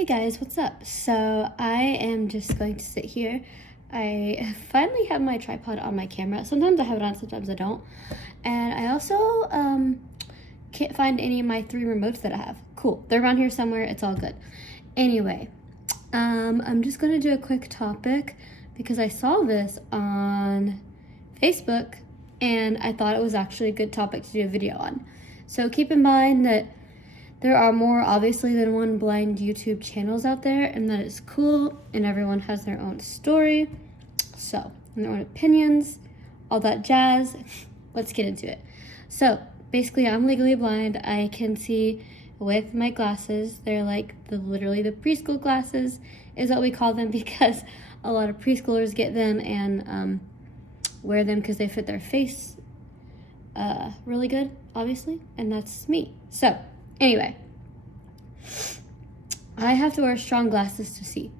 Hey guys, what's up? So I am just going to sit here. I finally have my tripod on my camera. Sometimes I have it on, sometimes I don't. And I also can't find any of my 3 remotes that I have. Cool, they're around here somewhere, it's all good. Anyway, I'm just gonna do a quick topic because I saw this on Facebook and I thought it was actually a good topic to do a video on. So keep in mind that there are more obviously than one blind YouTube channels out there, and that is cool, and everyone has their own story, so, and their own opinions, all that jazz. Let's get into it. So, basically, I'm legally blind. I can see with my glasses. They're like literally the preschool glasses is what we call them because a lot of preschoolers get them and wear them because they fit their face really good, obviously, and that's me. So, anyway, I have to wear strong glasses to see,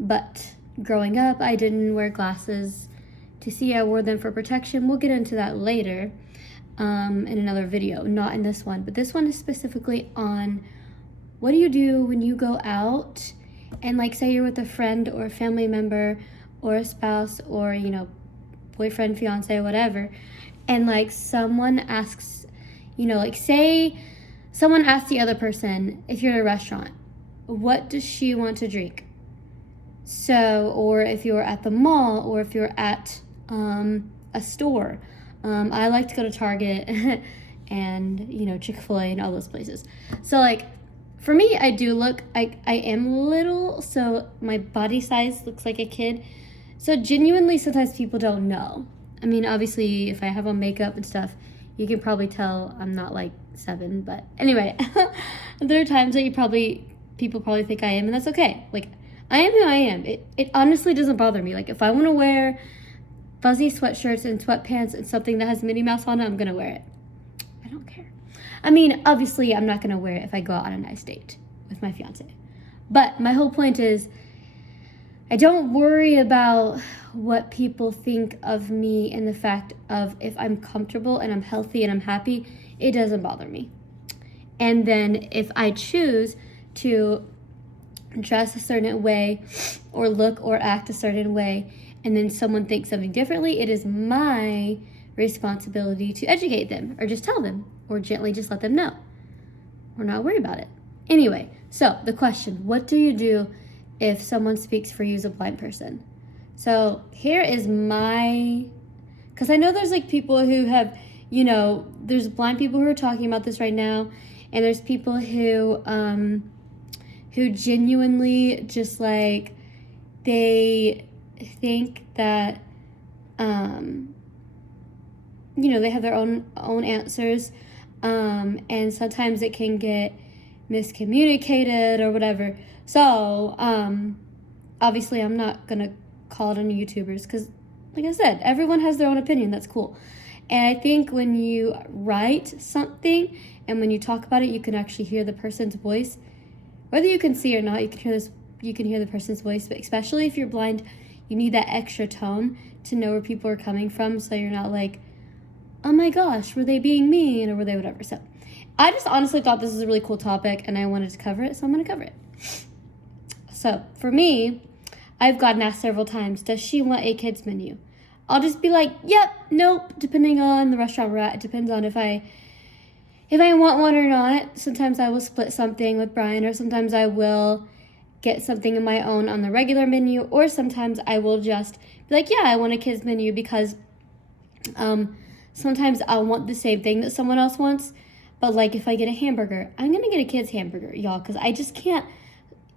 but growing up, I didn't wear glasses to see. I wore them for protection. We'll get into that later in another video, not in this one, but this one is specifically on what do you do when you go out and, like, say you're with a friend or a family member or a spouse or, you know, boyfriend, fiance, whatever, and, like, someone asks, you know, like, say someone asks the other person, if you're at a restaurant, what does she want to drink? So, or if you're at the mall, or if you're at a store. I like to go to Target and, you know, Chick-fil-A and all those places. So, like, for me, I am little, so my body size looks like a kid. So genuinely, sometimes people don't know. I mean, obviously, if I have on makeup and stuff, you can probably tell I'm not like 7, but anyway, there are times that people probably think I am, and that's okay. Like, I am who I am. It honestly doesn't bother me. Like, if I want to wear fuzzy sweatshirts and sweatpants and something that has Minnie Mouse on it, I'm gonna wear it. I don't care. I mean, obviously, I'm not gonna wear it if I go out on a nice date with my fiance. But my whole point is, I don't worry about what people think of me and the fact of if I'm comfortable and I'm healthy and I'm happy, it doesn't bother me. And then if I choose to dress a certain way or look or act a certain way and then someone thinks something differently, it is my responsibility to educate them or just tell them or gently just let them know or not worry about it. Anyway, so the question, what do you do if someone speaks for you as a blind person? So here is because I know there's like people who have, you know, there's blind people who are talking about this right now, and there's people who genuinely just like, they think that, you know, they have their own answers, and sometimes it can get miscommunicated or whatever. So, obviously I'm not gonna call it on YouTubers because, like I said, everyone has their own opinion. That's cool. And I think when you write something and when you talk about it, you can actually hear the person's voice. Whether you can see or not, you can hear the person's voice, but especially if you're blind, you need that extra tone to know where people are coming from, so you're not like, oh my gosh, were they being mean or were they whatever. So I just honestly thought this was a really cool topic and I wanted to cover it, so I'm going to cover it. So for me, I've gotten asked several times, does she want a kids menu? I'll just be like, yep, nope, depending on the restaurant we're at. It depends on if I want one or not. Sometimes I will split something with Brian, or sometimes I will get something of my own on the regular menu, or sometimes I will just be like, yeah, I want a kids menu because sometimes I'll want the same thing that someone else wants. But like if I get a hamburger, I'm going to get a kid's hamburger, y'all, because I just can't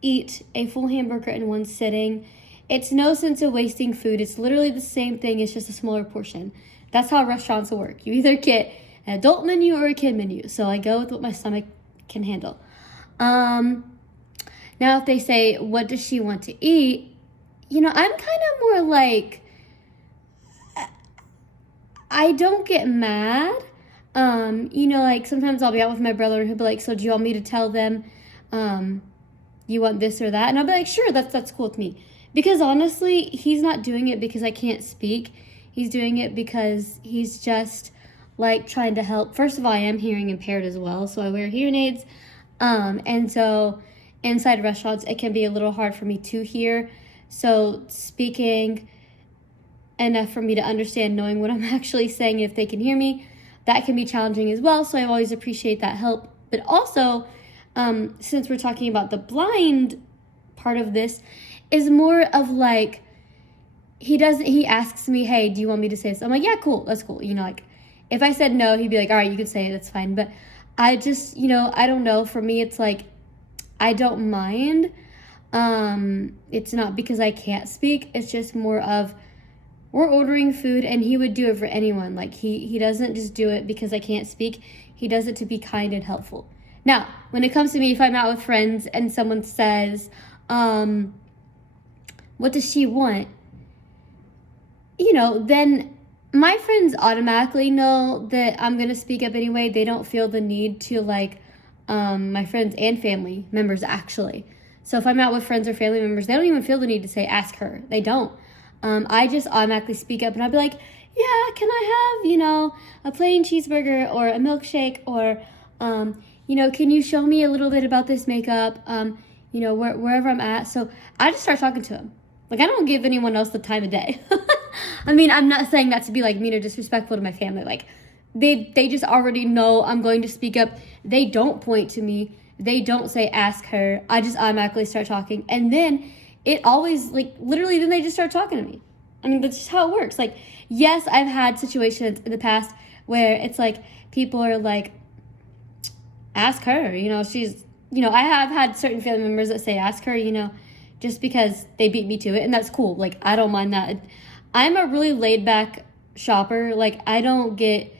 eat a full hamburger in one sitting. It's no sense of wasting food. It's literally the same thing. It's just a smaller portion. That's how restaurants work. You either get an adult menu or a kid menu. So I go with what my stomach can handle. Now, if they say, what does she want to eat? You know, I'm kind of more like, I don't get mad. You know, like sometimes I'll be out with my brother and he'll be like, so do you want me to tell them, you want this or that? And I'll be like, sure, that's cool with me. Because honestly, he's not doing it because I can't speak. He's doing it because he's just like trying to help. First of all, I am hearing impaired as well, so I wear hearing aids. And so inside restaurants, it can be a little hard for me to hear. So speaking enough for me to understand, knowing what I'm actually saying, if they can hear me, that can be challenging as well. So I always appreciate that help. But also, since we're talking about the blind part of this, is more of like, he asks me, hey, do you want me to say this? I'm like, yeah, cool, that's cool. You know, like, if I said no, he'd be like, all right, you can say it, that's fine. But I just, you know, I don't know. For me, it's like, I don't mind. It's not because I can't speak. It's just more of, we're ordering food, and he would do it for anyone. Like, he doesn't just do it because I can't speak. He does it to be kind and helpful. Now, when it comes to me, if I'm out with friends and someone says, what does she want? You know, then my friends automatically know that I'm going to speak up anyway. They don't feel the need to, like, my friends and family members, actually. So if I'm out with friends or family members, they don't even feel the need to say, ask her. They don't. I just automatically speak up, and I'll be like, yeah, can I have, you know, a plain cheeseburger or a milkshake, or, you know, can you show me a little bit about this makeup, you know, wherever I'm at. So I just start talking to him. Like, I don't give anyone else the time of day. I mean, I'm not saying that to be, like, mean or disrespectful to my family. Like, they just already know I'm going to speak up. They don't point to me. They don't say, ask her. I just automatically start talking. And then it always, like, literally, then they just start talking to me. I mean, that's just how it works. Like, yes, I've had situations in the past where it's like, people are like, ask her, you know, she's, you know, I have had certain family members that say, ask her, you know, just because they beat me to it. And that's cool. Like, I don't mind that. I'm a really laid back shopper. Like, I don't get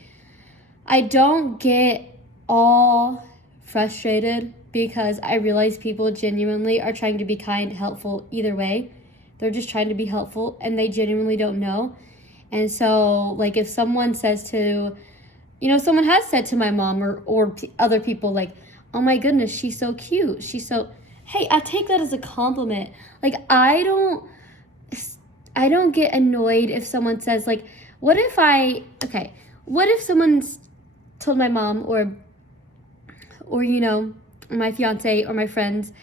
all frustrated because I realize people genuinely are trying to be kind, helpful either way. They're just trying to be helpful, and they genuinely don't know. And so, like, if someone says to, you know, someone has said to my mom or other people, like, oh my goodness, she's so cute. She's so, hey, I take that as a compliment. Like, I don't get annoyed if someone says, like, what if someone's told my mom or, you know, my fiance or my friends,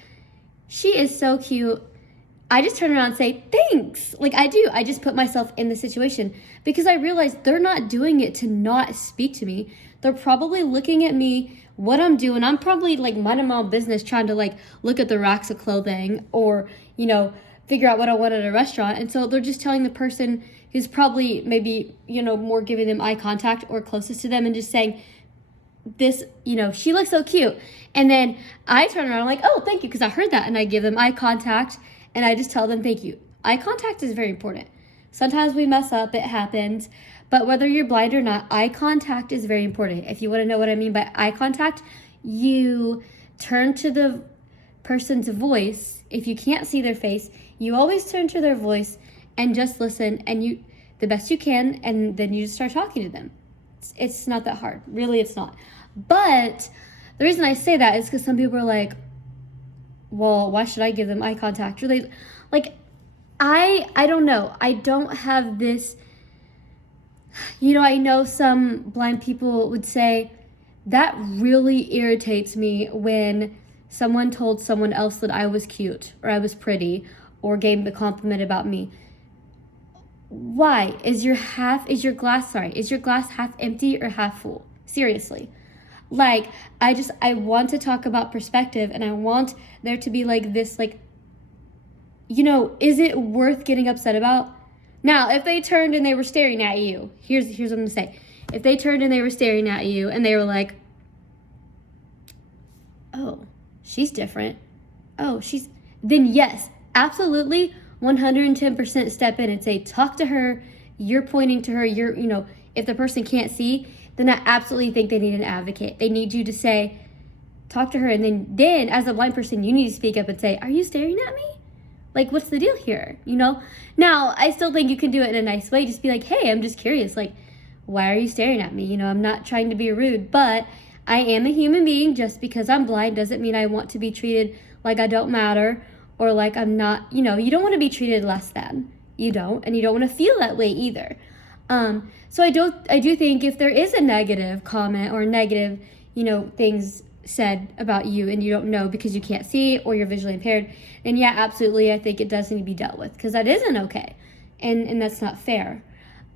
she is so cute. I just turn around and say, thanks. Like, I do. I just put myself in the situation because I realize they're not doing it to not speak to me. They're probably looking at me, what I'm doing. I'm probably, like, minding my own business, trying to, like, look at the racks of clothing or, you know, figure out what I want at a restaurant. And so they're just telling the person who's probably maybe, you know, more giving them eye contact or closest to them and just saying, this, you know, she looks so cute. And then I turn around, I'm like, oh, thank you, because I heard that. And I give them eye contact, and I just tell them thank you. Eye contact is very important. Sometimes we mess up, it happens. But whether you're blind or not, eye contact is very important. If you want to know what I mean by eye contact, you turn to the person's voice. If you can't see their face, you always turn to their voice and just listen, and you, the best you can, and then you just start talking to them. It's not that hard. Really, it's not. But the reason I say that is because some people are like, well, why should I give them eye contact? Or they, like, I don't know. I don't have this, you know, I know some blind people would say, that really irritates me when someone told someone else that I was cute or I was pretty or gave a compliment about me. Why? Is your glass half empty or half full? Seriously. Like, I want to talk about perspective, and I want there to be, like, this, like, you know, is it worth getting upset about? Now, if they turned and they were staring at you, here's what I'm going to say. If they turned and they were staring at you and they were like, oh, she's different. Oh, then yes, absolutely, 110% step in and say, talk to her. You're pointing to her. You know, if the person can't see, then I absolutely think they need an advocate. They need you to say, talk to her. And then as a blind person, you need to speak up and say, are you staring at me? Like, what's the deal here? You know? Now, I still think you can do it in a nice way. Just be like, hey, I'm just curious. Like, why are you staring at me? You know, I'm not trying to be rude, but I am a human being. Just because I'm blind doesn't mean I want to be treated like I don't matter or like I'm not, you know, you don't want to be treated less than. You don't, and you don't want to feel that way either. So I do think if there is a negative comment or negative, you know, things said about you and you don't know because you can't see or you're visually impaired, then yeah, absolutely, I think it does need to be dealt with, because that isn't okay, and that's not fair.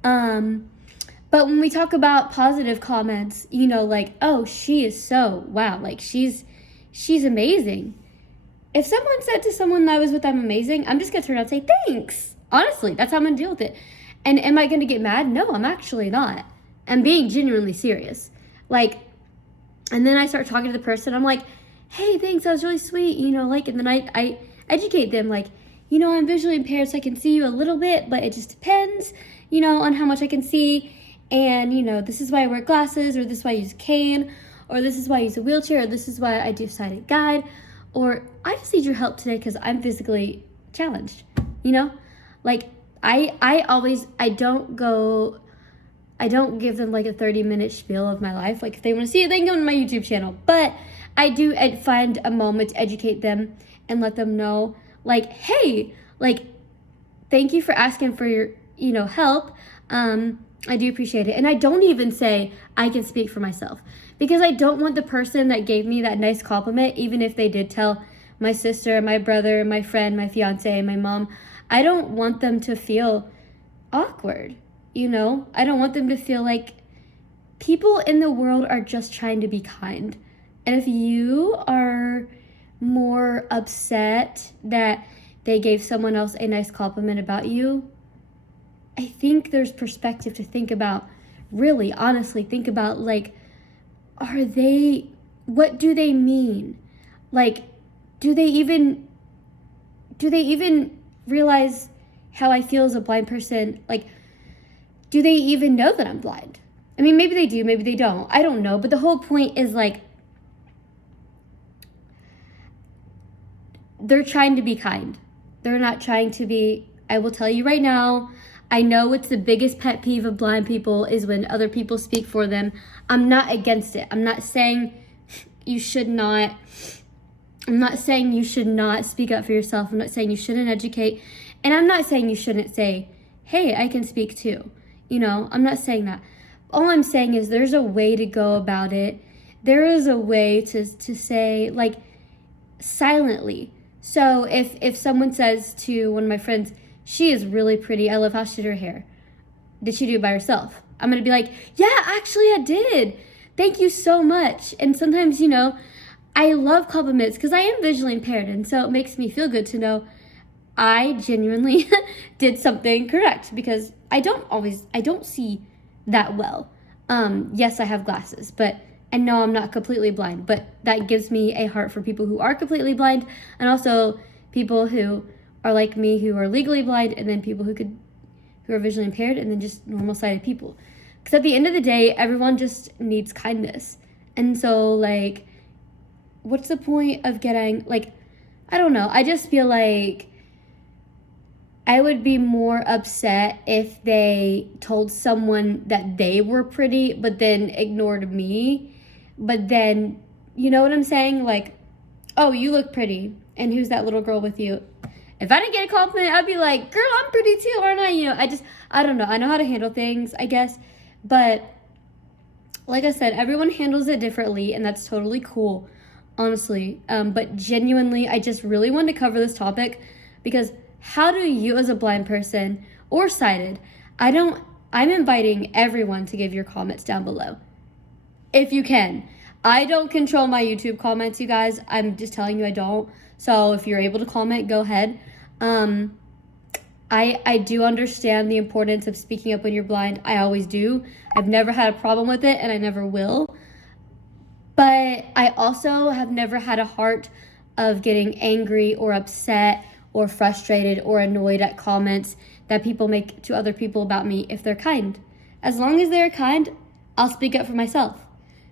But when we talk about positive comments, you know, like, oh, she is so, wow, like she's amazing. If someone said to someone that I was with, I'm amazing, I'm just gonna turn around and say thanks. Honestly, that's how I'm gonna deal with it. And am I gonna get mad? No, I'm actually not. I'm being genuinely serious. Like, and then I start talking to the person. I'm like, hey, thanks, that was really sweet, you know, like, and then I educate them, like, you know, I'm visually impaired, so I can see you a little bit, but it just depends, you know, on how much I can see. And, you know, this is why I wear glasses, or this is why I use a cane, or this is why I use a wheelchair, or this is why I do sighted guide, or I just need your help today because I'm physically challenged, you know? Like, I don't give them like a 30-minute spiel of my life. Like, if they want to see it, they can go to my YouTube channel. But I do find a moment to educate them and let them know, like, hey, like, thank you for asking for your, you know, help. I do appreciate it. And I don't even say I can speak for myself, because I don't want the person that gave me that nice compliment, even if they did tell my sister, my brother, my friend, my fiance, my mom, I don't want them to feel awkward. You know, I don't want them to feel like people in the world are just trying to be kind. And if you are more upset that they gave someone else a nice compliment about you, I think there's perspective to think about. Really, honestly, think about, like, what do they mean? Like, do they even realize how I feel as a blind person? Like, do they even know that I'm blind? I mean, maybe they do, maybe they don't. I don't know. But the whole point is, like, they're trying to be kind. They're not trying to be, I will tell you right now, I know it's the biggest pet peeve of blind people is when other people speak for them. I'm not against it. I'm not saying you should not speak up for yourself. I'm not saying you shouldn't educate. And I'm not saying you shouldn't say, hey, I can speak too. You know, I'm not saying that. All I'm saying is there's a way to go about it. There is a way to say, like, silently. So if someone says to one of my friends, she is really pretty, I love how she did her hair, did she do it by herself? I'm going to be like, yeah, actually I did. Thank you so much. And sometimes, you know, I love compliments because I am visually impaired. And so it makes me feel good to know I genuinely did something correct, because I don't see that well. Yes, I have glasses, and no, I'm not completely blind, but that gives me a heart for people who are completely blind, and also people who are like me, who are legally blind, and then people who are visually impaired, and then just normal sighted people. Because at the end of the day, everyone just needs kindness. And so, like, what's the point of getting, like, I don't know. I just feel like I would be more upset if they told someone that they were pretty, but then ignored me. But then, you know what I'm saying? Like, oh, you look pretty. And who's that little girl with you? If I didn't get a compliment, I'd be like, girl, I'm pretty too, aren't I? You know, I don't know. I know how to handle things, I guess. But like I said, everyone handles it differently, and that's totally cool, honestly. But genuinely, I just really wanted to cover this topic, because how do you, as a blind person or sighted, I'm inviting everyone to give your comments down below, if you can. I don't control my YouTube comments, you guys. I'm just telling you I don't. So if you're able to comment, go ahead. I do understand the importance of speaking up when you're blind. I always do. I've never had a problem with it, and I never will. But I also have never had a heart of getting angry or upset or frustrated or annoyed at comments that people make to other people about me if they're kind. As long as they're kind, I'll speak up for myself.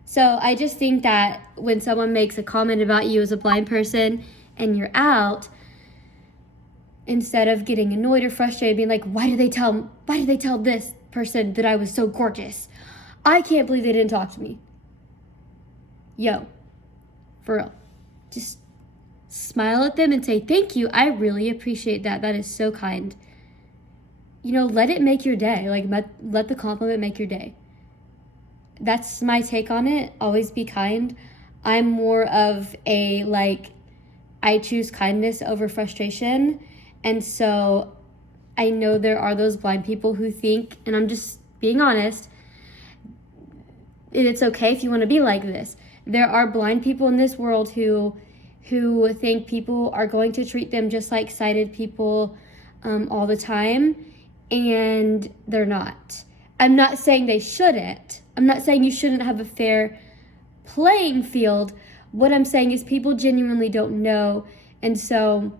So I just think that when someone makes a comment about you as a blind person and you're out, instead of getting annoyed or frustrated, being like, why did they tell this person that I was so gorgeous? I can't believe they didn't talk to me. Yo, for real, just smile at them and say, thank you, I really appreciate that. That is so kind. You know, let it make your day. Like, let the compliment make your day. That's my take on it. Always be kind. I'm more of a, like, I choose kindness over frustration. And so I know there are those blind people who think, and I'm just being honest, and it's okay if you want to be like this. There are blind people in this world who think people are going to treat them just like sighted people all the time, and they're not. I'm not saying they shouldn't. I'm not saying you shouldn't have a fair playing field. What I'm saying is people genuinely don't know, and so,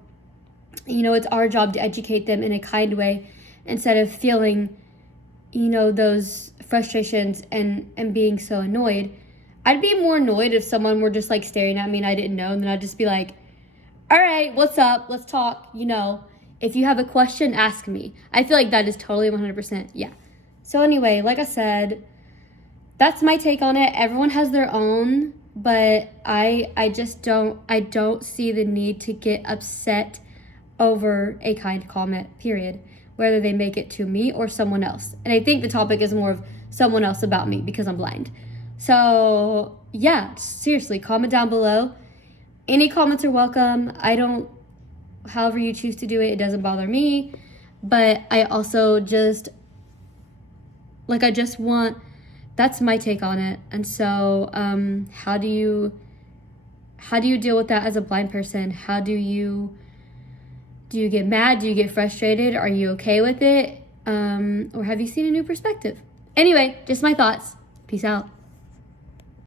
you know, it's our job to educate them in a kind way instead of feeling, you know, those frustrations and being so annoyed. I'd be more annoyed if someone were just like staring at me and I didn't know, and then I'd just be like, all right, what's up? Let's talk. You know, if you have a question, ask me. I feel like that is totally 100%. Yeah. So anyway, like I said, that's my take on it. Everyone has their own, but I just don't see the need to get upset over a kind comment, period, whether they make it to me or someone else. And I think the topic is more of someone else about me because I'm blind. So yeah, seriously, comment down below. Any comments are welcome. However you choose to do it, it doesn't bother me. But I also just that's my take on it. And so how do you deal with that as a blind person? Do you get mad? Do you get frustrated? Are you okay with it? Or have you seen a new perspective? Anyway, just my thoughts. Peace out.